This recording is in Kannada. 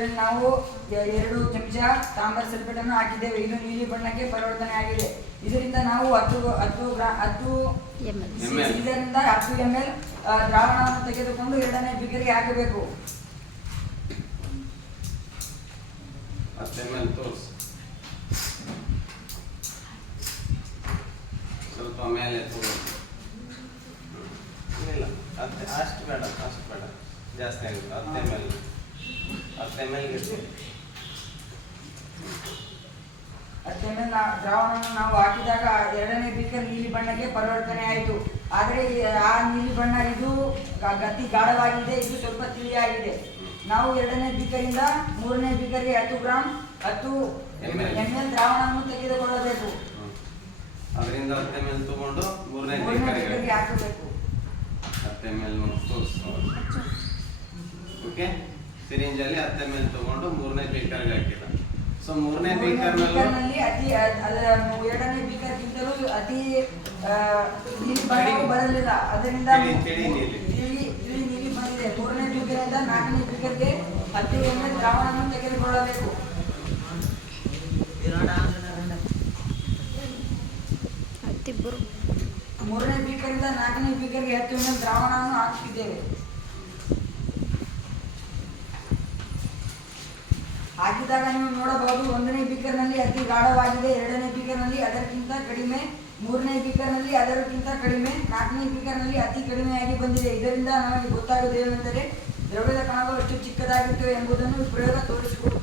ನಾವು ಎರಡು ಚಮಚ ತಾಮ್ರ ಸಲ್ಫೇಟ್ ಅನ್ನು ಹಾಕಿದ್ದೇವೆ. ಇದು ನೀಲಿ ಬಣ್ಣಕ್ಕೆ ಪರಿವರ್ತನೆ ಆಗಿದೆ. ಇದರಿಂದ ನಾವು ಹತ್ತು ಹತ್ತು ಹತ್ತು. ಇದರಿಂದ ಹತ್ತು ಎಂ ಎಲ್ ದ್ರಾವಣವನ್ನು ತೆಗೆದುಕೊಂಡು ಎರಡನೇ ಬಿಗರಿಗೆ ಹಾಕಬೇಕು. ಸ್ವಲ್ಪ ಮೇಲೆ ಇಲ್ಲ ಅಷ್ಟು ಬೇಡ ಅಷ್ಟು ಬೇಡ. ಜಾಸ್ತಿ ಆಗುತ್ತೆ. ಹತ್ತು ಎಂ ಎಲ್ ಹತ್ತು ಎಂ ಹತ್ತು ಎಲ್ ದ್ರಾವಣವನ್ನು ನಾವು ಹಾಕಿದಾಗ ಎರಡನೇ ಬೀಕರ್ ನೀಲಿ ಬಣ್ಣಕ್ಕೆ ಪರಿವರ್ತನೆ ಆಯಿತು. ಆದರೆ ಆ ನೀಲಿ ಬಣ್ಣ ಇದು ಗತಿ ಗಾಢವಾಗಿದೆ ಇದು ಸ್ವಲ್ಪ ತಿಳಿಯಾಗಿದೆ. ನಾವು ಎರಡನೇ ಬೀಕರಿಂದ ಮೂರನೇ ಬೀಕರ್ಗೆ ಹತ್ತು ಗ್ರಾಮ್ ಹತ್ತು ಎಂ ML. ಎಲ್ ದ್ರಾವಣವನ್ನು ತೆಗೆದುಕೊಳ್ಳಬೇಕು. ಅದರಿಂದ ಹತ್ತು ಎಂ ಎಲ್ ತಗೊಂಡು ಮೂರನೇ ಬೀಕರ್ಗೆ ಹಾಕಬೇಕು. ಹತ್ತು ಎಂ ಎಲ್ ಓಕೆ ಸಿರಿಂಜಲ್ಲಿ ಅಲ್ಲಿ ಎಂ ಮೇಲೆ ತಗೊಂಡು ಮೂರನೇ ಬೀಕರ್ಗೆ ಹಾಕಿದ. ಸೊ ಮೂರನೇ ಬೀಕರ್ನಲ್ಲೂ ಅತಿ ಎರಡನೇ ಬೀಕರ್ಗಿಂತಲೂ ಅತಿ ಬರಲಿಲ್ಲ. ಅದರಿಂದ ತಿಳಿ- ನೀಲಿ. ಬಂದಿದೆ. ಮೂರನೇ ಬೀಕರಿಂದ ನಾಲ್ಕನೇ ಬೀಕರ್ಗೆ ಗೆ ಅತಿ ಎಲ್ ದ್ರಾವಣವನ್ನು ತೆಗೆದುಕೊಳ್ಳಬೇಕು. ಮೂರನೇ ಬೀಕರಿಂದ ನಾಲ್ಕನೇ ಬೀಕರ್ಗೆ ಹತ್ತು ಎಂ ಎಲ್ ದ್ರಾವಣವನ್ನು ಹಾಕುತ್ತಿದ್ದೇವೆ ಹಾಕಿದಾಗ ನೀವು ನೋಡಬಹುದು, ಒಂದನೇ ಬೀಕರ್ನಲ್ಲಿ ಅತಿ ಗಾಢವಾಗಿದೆ, ಎರಡನೇ ಬೀಕರ್ನಲ್ಲಿ ಅದಕ್ಕಿಂತ ಕಡಿಮೆ, ಮೂರನೇ ಬೀಕರ್ನಲ್ಲಿ ಅದಕ್ಕಿಂತ ಕಡಿಮೆ, ನಾಲ್ಕನೇ ಬೀಕರ್ನಲ್ಲಿ ಅತಿ ಕಡಿಮೆಯಾಗಿ ಬಂದಿದೆ. ಇದರಿಂದ ನಮಗೆ ಗೊತ್ತಾಗುವುದೇನೆಂದರೆ ದ್ರವ್ಯದ ಕಣಗಳು ಎಷ್ಟು ಚಿಕ್ಕದಾಗಿತ್ತು ಎಂಬುದನ್ನು ಪ್ರಯೋಗ ತೋರಿಸಿಕೊಡುತ್ತದೆ.